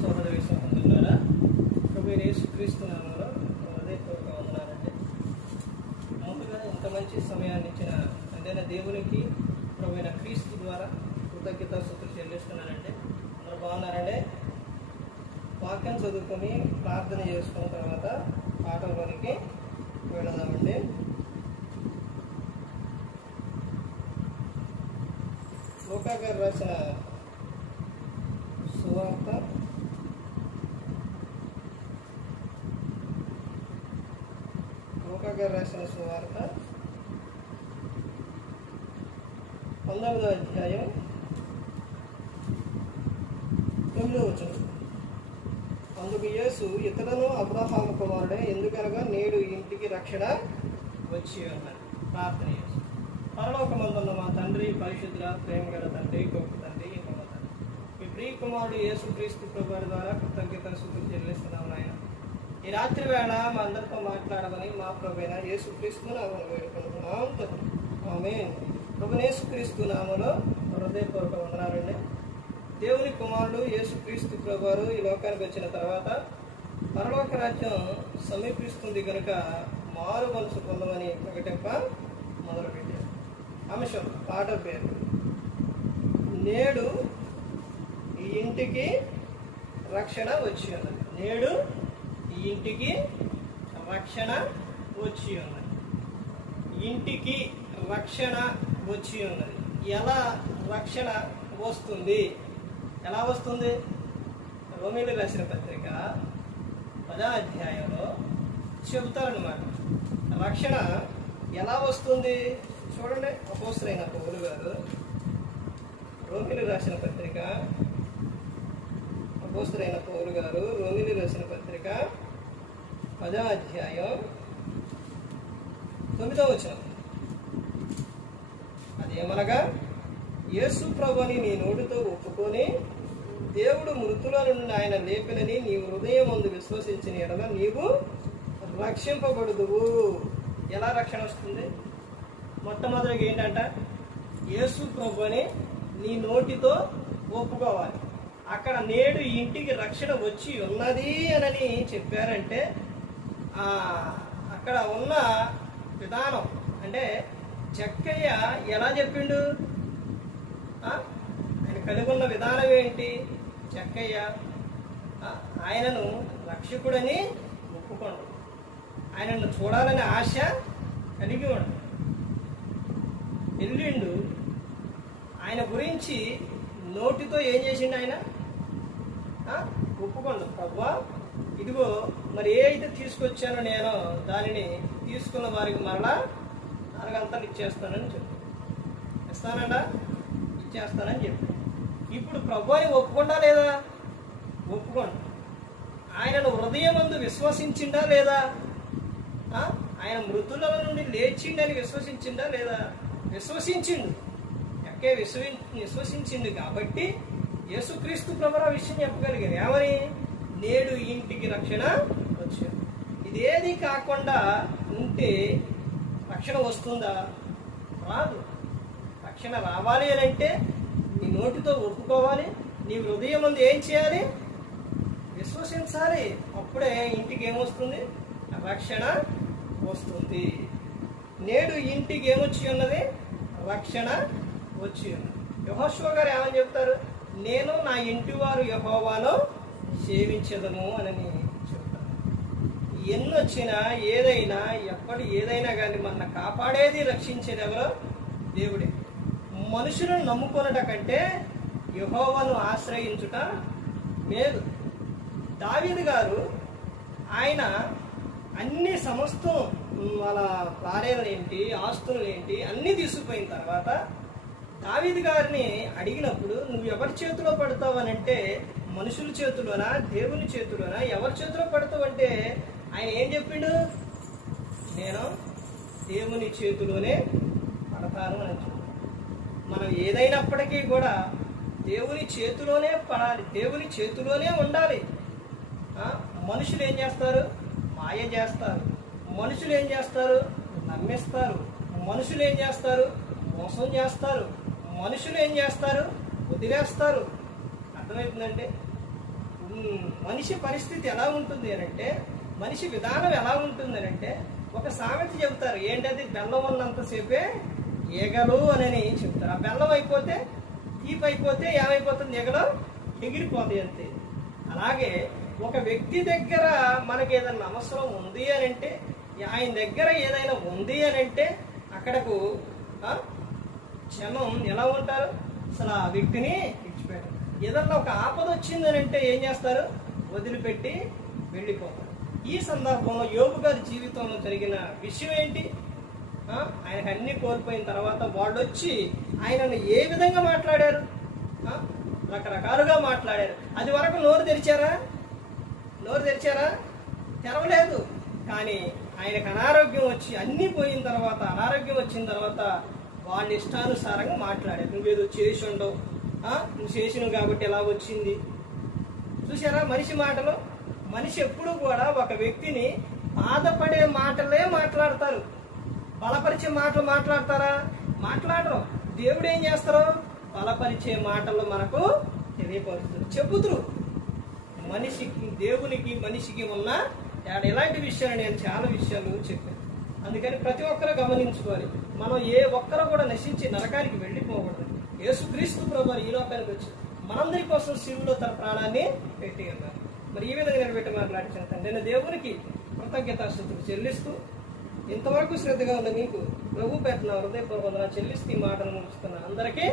సోదరి సహోదరులారా, ప్రభువైన యేసుక్రీస్తు నామములో హృదయపూర్వక వందనాలండి. ముందుగా ఇంత మంచి సమయాన్ని ఇచ్చిన తండ్రైన దేవునికి ప్రభువైన క్రీస్తు ద్వారా కృతజ్ఞతాస్తుతులు చెల్లిస్తున్నానండి. అందరూ బాగున్నారండి? వాక్యం చదువుకొని ప్రార్థన చేసుకున్న తర్వాత పాటల్లోనికి వెళదామండి. లూకా గారు రాసిన సువార్త 19వ అధ్యాయం 9వ వచనం. అందుకు యేసు ఇతరులను అబ్రహాము కుమారుడే, ఎందుకనగా నేడు ఇంటికి రక్షణ వచ్చి అన్నాడు. ప్రార్థన చేసి, పరలోకమందున్న మా తండ్రి, పరిశుద్ధుల ప్రేమ గల తండ్రి, గొప్ప తండ్రి, ఇంకొక తండ్రి, మీ ప్రియ కుమారుడు యేసుక్రీస్తు ప్రభువారి ద్వారా కృతజ్ఞతాస్తుతులు చెల్లిస్తున్నాము నాయన. ఈ రాత్రి వేళ మా అందరితో మాట్లాడమని మా ప్రభువైన యేసుక్రీస్తు నామములో వేడుకుంటున్నాం తండ్రి. ఆమేన్. ప్రభువైన యేసుక్రీస్తు నామములో హృదయపూర్వక వందనాలండి. దేవుని కుమారుడు యేసుక్రీస్తు ప్రభువారు ఈ లోకానికి వచ్చిన తర్వాత పరలోక రాజ్యం సమీపిస్తుంది కనుక మారు మనసు పొందమని ప్రకటింప మొదలుపెట్టారు. అంశం పాట పేరు నేడు ఈ ఇంటికి రక్షణ వచ్చి ఉన్నది. నేడు ఈ ఇంటికి రక్షణ వచ్చి ఉన్నది. ఇంటికి రక్షణ వచ్చి ఉన్నది. ఎలా రక్షణ వస్తుంది? ఎలా వస్తుంది? రోమీయులు రాసిన పత్రిక 10వ అధ్యాయంలో చెబుతారన్నమాట. రక్షణ ఎలా వస్తుంది చూడండి. అపోస్తలుడైన పౌలు గారు రోమీయులు రాసిన పత్రిక 10వ అధ్యాయం 9వ వచనం. అదేమనగా, యేసు ప్రభుని నీ నోటితో ఒప్పుకొని దేవుడు మృతుల నుండి ఆయన లేపినని నీవు హృదయమందు విశ్వసించిన ఎడల నీవు రక్షింపబడుదువు. ఎలా రక్షణ వస్తుంది? మొట్టమొదటిగా ఏంటంట, యేసు ప్రభుని నీ నోటితో ఒప్పుకోవాలి. అక్కడ నేడు ఇంటికి రక్షణ వచ్చి ఉన్నది అని చెప్పారంటే అక్కడ ఉన్న విధానం అంటే జక్కయ్య ఎలా చెప్పిండు? ఆయన కలిగి ఉన్న విధానం ఏంటి? జక్కయ్య ఆయనను రక్షకుడని ఒప్పుకోండు, ఆయనను చూడాలని ఆశ కలిగి ఉండు, వెళ్ళిండు. ఆయన గురించి నోటితో ఏం చేసిండు? ఆయన ఒప్పుకోండు, ప్రభువా ఇదిగో మరి ఏ అయితే తీసుకొచ్చానో నేను దానిని తీసుకున్న వారికి మరలా 4 గంటలు ఇచ్చేస్తానని చెప్పు. ఇస్తానండా? ఇచ్చేస్తానని చెప్పు. ఇప్పుడు ప్రభువుని ఒప్పుకుంటా లేదా? ఒప్పుకోండి. ఆయనను హృదయమందు విశ్వసించిండా లేదా? ఆయన మృతుల నుండి లేచిండని విశ్వసించిండా లేదా? విశ్వసించిండు. ఎక్కే విశ్వసించిండు కాబట్టి యేసుక్రీస్తు ప్రభువు విషయం చెప్పగలిగారు. ఏమని? నేడు ఇంటికి రక్షణ వచ్చింది. ఇదేది కాకుండా ఉంటే రక్షణ వస్తుందా? రాదు. రక్షణ రావాలి అని అంటే నీ నోటితో ఒప్పుకోవాలి, నీ హృదయం ముందు ఏం చేయాలి? విశ్వసించాలి. అప్పుడే ఇంటికి ఏమొస్తుంది? రక్షణ వస్తుంది. నేడు ఇంటికి ఏమొచ్చి ఉన్నది? రక్షణ వచ్చి ఉన్నది. యెహోషువ గారు ఏమని చెప్తారు? నేను నా ఇంటి వారు యెహోవాను సేవించదము అని చెప్తాను. ఎన్నొచ్చినా ఏదైనా ఏదైనా కానీ మన కాపాడేది రక్షించేది ఎవరో? దేవుడే. మనుషులను నమ్ముకొనుట కంటే యెహోవాను ఆశ్రయించుట మేలు. దావీదు గారు ఆయన అన్ని సమస్తం వాళ్ళ భార్యలేంటి, ఆస్తులేంటి అన్నీ తీసుకుపోయిన తర్వాత దావీదు గారిని అడిగినప్పుడు నువ్వు ఎవరి చేతిలో పడతావు అని అంటే, మనుషుల చేతిలోనా దేవుని చేతిలోనా ఎవరి చేతిలో పడతావు అంటే ఆయన ఏం చెప్పిండు? నేను దేవుని చేతిలోనే పడతాను అని చెప్పాడు. మనం ఏదైనప్పటికీ కూడా దేవుని చేతిలోనే పడాలి, దేవుని చేతిలోనే ఉండాలి. మనుషులు ఏం చేస్తారు? మాయ చేస్తారు. మనుషులు ఏం చేస్తారు? నమ్మిస్తారు. మనుషులు ఏం చేస్తారు? మోసం చేస్తారు. మనుషులు ఏం చేస్తారు? వదిలేస్తారు. అర్థమవుతుందంటే మనిషి పరిస్థితి ఎలా ఉంటుంది అని అంటే, మనిషి విధానం ఎలా ఉంటుంది అని అంటే, ఒక సామెత చెబుతారు. ఏంటది? బెల్లం ఉన్నంతసేపే ఈగలు అని చెప్తారు. ఆ బెల్లం అయిపోతే, తీపి అయిపోతే ఏమైపోతుంది? ఈగలు ఎగిరిపోతాయి అంతే. అలాగే ఒక వ్యక్తి దగ్గర మనకి ఏదైనా అవసరం ఉంది అని అంటే, ఆయన దగ్గర ఏదైనా ఉంది అని అంటే అక్కడకు జనం ఎలా ఉంటారు? అసలు ఆ వ్యక్తిని విడిచిపెట్టారు. ఏదన్నా ఒక ఆపద వచ్చిందని అంటే ఏం చేస్తారు? వదిలిపెట్టి వెళ్ళిపోతారు. ఈ సందర్భంలో యోబు గారి జీవితంలో జరిగిన విషయం ఏంటి? ఆయనకు అన్ని కోల్పోయిన తర్వాత వాళ్ళు వచ్చి ఆయనను ఏ విధంగా మాట్లాడారు? రకరకాలుగా మాట్లాడారు. అది వరకు నోరు తెరిచారా? తెరవలేదు. కానీ ఆయనకు అనారోగ్యం వచ్చి అన్నీ పోయిన తర్వాత, అనారోగ్యం వచ్చిన తర్వాత వాళ్ళ ఇష్టానుసారంగా మాట్లాడారు. నువ్వేదో చేసి ఉండవు, నువ్వు చేసినవు కాబట్టి ఎలా వచ్చింది. చూసారా మనిషి మాటలు? మనిషి ఎప్పుడు కూడా ఒక వ్యక్తిని బాధపడే మాటలే మాట్లాడతారు. బలపరిచే మాటలు మాట్లాడతారా? మాట్లాడరు. దేవుడు ఏం చేస్తారు? బలపరిచే మాటలు మనకు తెలియపరుస్తారు, చెబుతురు. మనిషికి, దేవునికి మనిషికి ఉన్న ఎలాంటి విషయాలు నేను చాలా విషయాలు చెప్పాను. అందుకని ప్రతి ఒక్కరూ గమనించుకోవాలి. మనం ఏ ఒక్కరు కూడా నశించి నరకానికి వెళ్ళిపోకూడదు. యేసుక్రీస్తు ప్రభువు ఈ లోకానికి వచ్చి మనందరి కోసం శిలువలో తన ప్రాణాన్ని పెట్టి ఉన్నారు. మరి ఈ విధంగా నిలబెట్టి మాట్లాడించిన తండ్రి దేవునికి కృతజ్ఞతాస్తుతులు చెల్లిస్తూ, ఇంతవరకు శ్రద్ధగా ఉన్న మీకు ప్రభు పెట్టిన హృదయపూర్వకంగా చెల్లిస్తూ ఈ మాటను ముగిస్తున్న అందరికీ